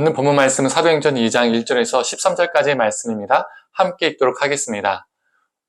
오늘 본문 말씀은 사도행전 2장 1절에서 13절까지의 말씀입니다. 함께 읽도록 하겠습니다.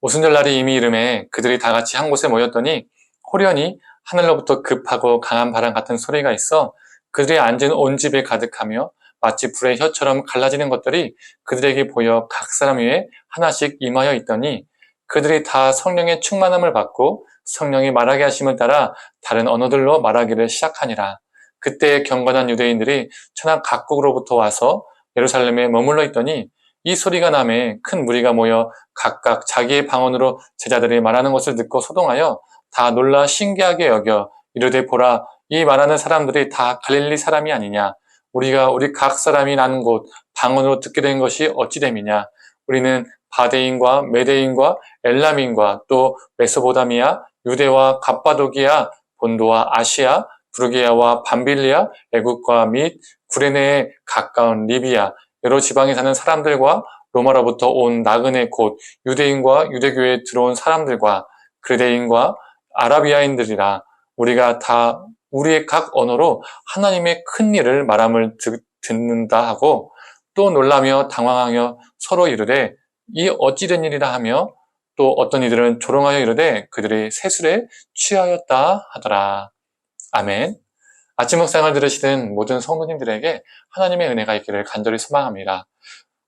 오순절날이 이미 이름에 그들이 다 같이 한 곳에 모였더니 호련히 하늘로부터 급하고 강한 바람 같은 소리가 있어 그들이 앉은 온 집에 가득하며 마치 불의 혀처럼 갈라지는 것들이 그들에게 보여 각 사람 위에 하나씩 임하여 있더니 그들이 다 성령의 충만함을 받고 성령이 말하게 하심을 따라 다른 언어들로 말하기를 시작하니라. 그때 경건한 유대인들이 천하 각국으로부터 와서 예루살렘에 머물러 있더니 이 소리가 나매 큰 무리가 모여 각각 자기의 방언으로 제자들이 말하는 것을 듣고 소동하여 다 놀라 신기하게 여겨 이르되 보라, 이 말하는 사람들이 다 갈릴리 사람이 아니냐. 우리가 우리 각 사람이 나는 곳 방언으로 듣게 된 것이 어찌 됨이냐. 우리는 바데인과 메데인과 엘람인과 또 메소보다미아, 유대와 갑바도기아, 본도와 아시아, 부르기아와 밤빌리아, 애국과 및 구레네에 가까운 리비아, 여러 지방에 사는 사람들과 로마로부터 온 나그네 곧 유대인과 유대교에 들어온 사람들과 그레데인과 아라비아인들이라. 우리가 다 우리의 각 언어로 하나님의 큰 일을 말함을 듣는다 하고 또 놀라며 당황하여 서로 이르되 이 어찌 된 일이라 하며 또 어떤 이들은 조롱하여 이르되 그들이 세술에 취하였다 하더라. 아멘. 아침 묵상을 들으시는 모든 성도님들에게 하나님의 은혜가 있기를 간절히 소망합니다.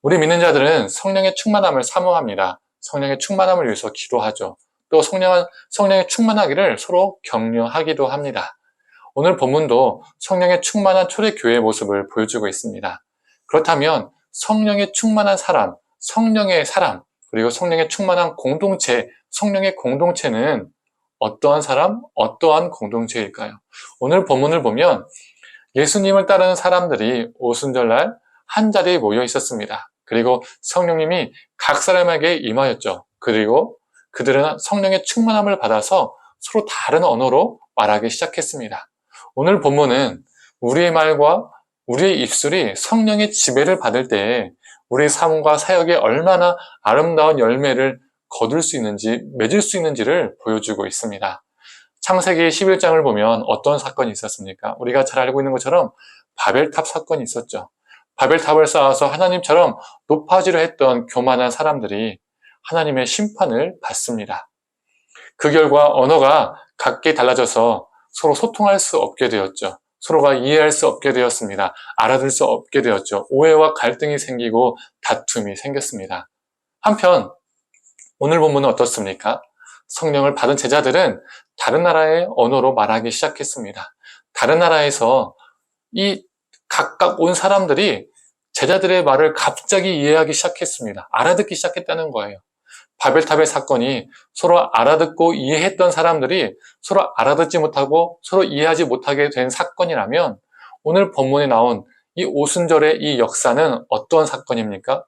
우리 믿는 자들은 성령의 충만함을 사모합니다. 성령의 충만함을 위해서 기도하죠. 또 성령의 충만하기를 서로 격려하기도 합니다. 오늘 본문도 성령의 충만한 초대교회의 모습을 보여주고 있습니다. 그렇다면 성령의 충만한 사람, 성령의 사람, 그리고 성령의 충만한 공동체, 성령의 공동체는 어떠한 사람, 어떠한 공동체일까요? 오늘 본문을 보면 예수님을 따르는 사람들이 오순절날 한 자리에 모여 있었습니다. 그리고 성령님이 각 사람에게 임하였죠. 그리고 그들은 성령의 충만함을 받아서 서로 다른 언어로 말하기 시작했습니다. 오늘 본문은 우리의 말과 우리의 입술이 성령의 지배를 받을 때 우리의 삶과 사역에 얼마나 아름다운 열매를 거둘 수 있는지, 맺을 수 있는지를 보여주고 있습니다. 창세기 11장을 보면 어떤 사건이 있었습니까? 우리가 잘 알고 있는 것처럼 바벨탑 사건이 있었죠. 바벨탑을 쌓아서 하나님처럼 높아지려 했던 교만한 사람들이 하나님의 심판을 받습니다. 그 결과 언어가 각기 달라져서 서로 소통할 수 없게 되었죠. 서로가 이해할 수 없게 되었습니다. 알아들 수 없게 되었죠. 오해와 갈등이 생기고 다툼이 생겼습니다. 한편 오늘 본문은 어떻습니까? 성령을 받은 제자들은 다른 나라의 언어로 말하기 시작했습니다. 다른 나라에서 이 각각 온 사람들이 제자들의 말을 갑자기 이해하기 시작했습니다. 알아듣기 시작했다는 거예요. 바벨탑의 사건이 서로 알아듣고 이해했던 사람들이 서로 알아듣지 못하고 서로 이해하지 못하게 된 사건이라면 오늘 본문에 나온 이 오순절의 이 역사는 어떤 사건입니까?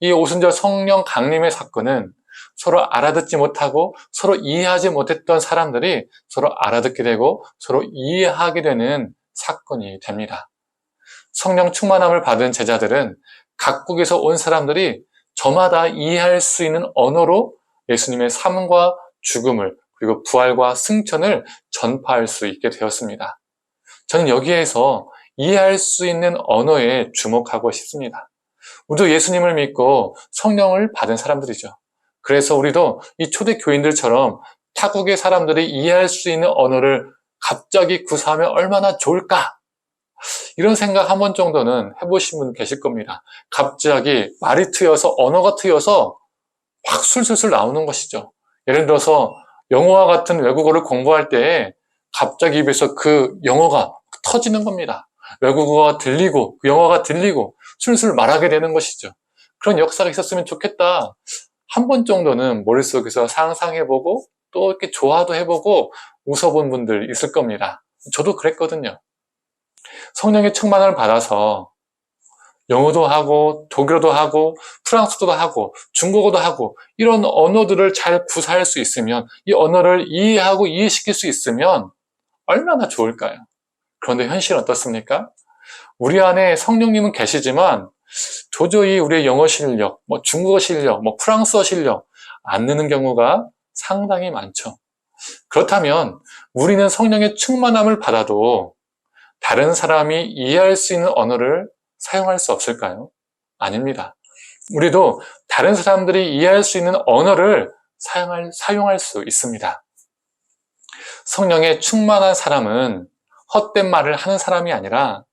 이 오순절 성령 강림의 사건은 서로 알아듣지 못하고 서로 이해하지 못했던 사람들이 서로 알아듣게 되고 서로 이해하게 되는 사건이 됩니다. 성령 충만함을 받은 제자들은 각국에서 온 사람들이 저마다 이해할 수 있는 언어로 예수님의 삶과 죽음을 그리고 부활과 승천을 전파할 수 있게 되었습니다. 저는 여기에서 이해할 수 있는 언어에 주목하고 싶습니다. 우리도 예수님을 믿고 성령을 받은 사람들이죠. 그래서 우리도 이 초대 교인들처럼 타국의 사람들이 이해할 수 있는 언어를 갑자기 구사하면 얼마나 좋을까? 이런 생각 한 번 정도는 해보신 분 계실 겁니다. 갑자기 말이 트여서 언어가 트여서 막 술술술 나오는 것이죠. 예를 들어서 영어와 같은 외국어를 공부할 때 갑자기 입에서 그 영어가 터지는 겁니다. 외국어가 들리고 그 영어가 들리고 술술 말하게 되는 것이죠. 그런 역사가 있었으면 좋겠다. 한 번 정도는 머릿속에서 상상해보고 또 이렇게 좋아도 해보고 웃어본 분들 있을 겁니다. 저도 그랬거든요. 성령의 충만함을 받아서 영어도 하고 독일어도 하고 프랑스어도 하고 중국어도 하고 이런 언어들을 잘 구사할 수 있으면 이 언어를 이해하고 이해시킬 수 있으면 얼마나 좋을까요? 그런데 현실은 어떻습니까? 우리 안에 성령님은 계시지만 도저히 우리의 영어 실력, 중국어 실력, 프랑스어 실력 안 느는 경우가 상당히 많죠. 그렇다면 우리는 성령의 충만함을 받아도 다른 사람이 이해할 수 있는 언어를 사용할 수 없을까요? 아닙니다. 우리도 다른 사람들이 이해할 수 있는 언어를 사용할 수 있습니다. 성령에 충만한 사람은 헛된 말을 하는 사람이 아니라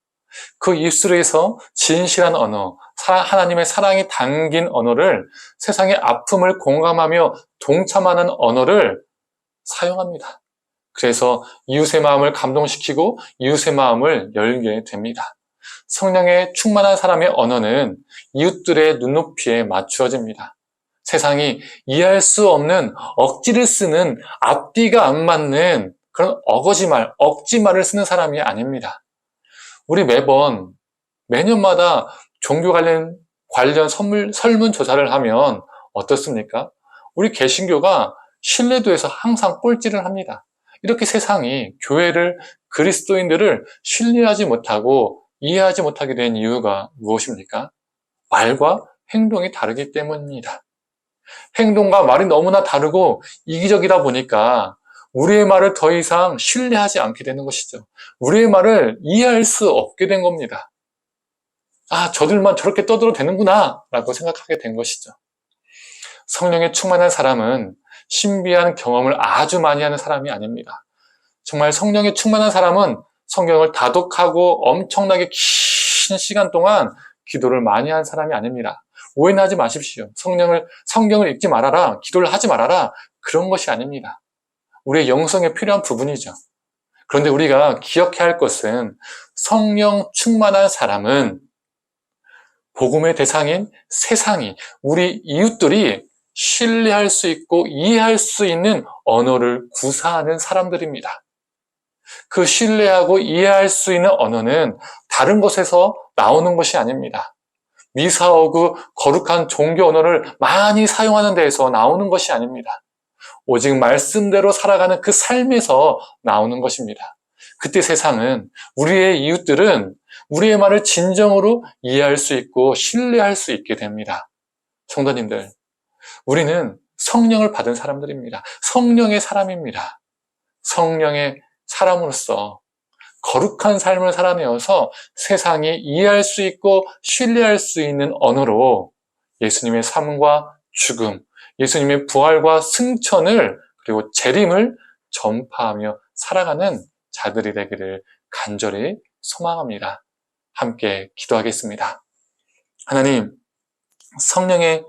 그 입술에서 진실한 언어, 하나님의 사랑이 담긴 언어를, 세상의 아픔을 공감하며 동참하는 언어를 사용합니다. 그래서 이웃의 마음을 감동시키고 이웃의 마음을 열게 됩니다. 성령에 충만한 사람의 언어는 이웃들의 눈높이에 맞추어집니다. 세상이 이해할 수 없는 억지를 쓰는 앞뒤가 안 맞는 그런 어거지말, 억지말을 쓰는 사람이 아닙니다. 우리 매년마다 종교 관련 설문조사를 하면 어떻습니까? 우리 개신교가 신뢰도에서 항상 꼴찌를 합니다. 이렇게 세상이 교회를, 그리스도인들을 신뢰하지 못하고 이해하지 못하게 된 이유가 무엇입니까? 말과 행동이 다르기 때문입니다. 행동과 말이 너무나 다르고 이기적이다 보니까 우리의 말을 더 이상 신뢰하지 않게 되는 것이죠. 우리의 말을 이해할 수 없게 된 겁니다. 아, 저들만 저렇게 떠들어도 되는구나 라고 생각하게 된 것이죠. 성령에 충만한 사람은 신비한 경험을 아주 많이 하는 사람이 아닙니다. 정말 성령에 충만한 사람은 성경을 다독하고 엄청나게 긴 시간 동안 기도를 많이 한 사람이 아닙니다. 오해는 하지 마십시오. 성경을 읽지 말아라, 기도를 하지 말아라, 그런 것이 아닙니다. 우리의 영성에 필요한 부분이죠. 그런데 우리가 기억해야 할 것은 성령 충만한 사람은 복음의 대상인 세상이, 우리 이웃들이 신뢰할 수 있고 이해할 수 있는 언어를 구사하는 사람들입니다. 그 신뢰하고 이해할 수 있는 언어는 다른 곳에서 나오는 것이 아닙니다. 미사오고 거룩한 종교 언어를 많이 사용하는 데에서 나오는 것이 아닙니다. 오직 말씀대로 살아가는 그 삶에서 나오는 것입니다. 그때 세상은, 우리의 이웃들은 우리의 말을 진정으로 이해할 수 있고 신뢰할 수 있게 됩니다. 성도님들, 우리는 성령을 받은 사람들입니다. 성령의 사람입니다. 성령의 사람으로서 거룩한 삶을 살아내어서 세상이 이해할 수 있고 신뢰할 수 있는 언어로 예수님의 삶과 죽음, 예수님의 부활과 승천을, 그리고 재림을 전파하며 살아가는 자들이 되기를 간절히 소망합니다. 함께 기도하겠습니다. 하나님, 성령에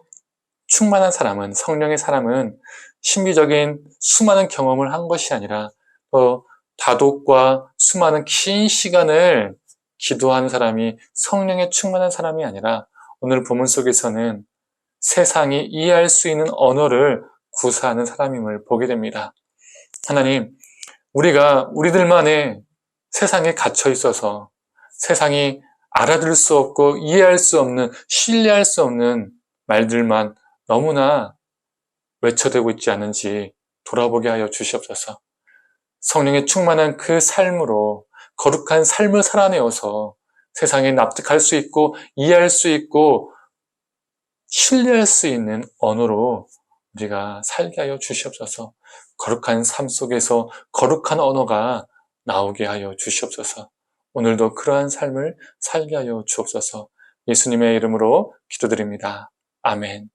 충만한 사람은, 성령의 사람은 신비적인 수많은 경험을 한 것이 아니라 다독과 수많은 긴 시간을 기도하는 사람이, 성령에 충만한 사람이 아니라 오늘 본문 속에서는 세상이 이해할 수 있는 언어를 구사하는 사람임을 보게 됩니다. 하나님, 우리가 우리들만의 세상에 갇혀 있어서 세상이 알아들을 수 없고 이해할 수 없는, 신뢰할 수 없는 말들만 너무나 외쳐대고 있지 않은지 돌아보게 하여 주시옵소서. 성령에 충만한 그 삶으로 거룩한 삶을 살아내어서 세상에 납득할 수 있고 이해할 수 있고 신뢰할 수 있는 언어로 우리가 살게 하여 주시옵소서. 거룩한 삶 속에서 거룩한 언어가 나오게 하여 주시옵소서. 오늘도 그러한 삶을 살게 하여 주옵소서. 예수님의 이름으로 기도드립니다. 아멘.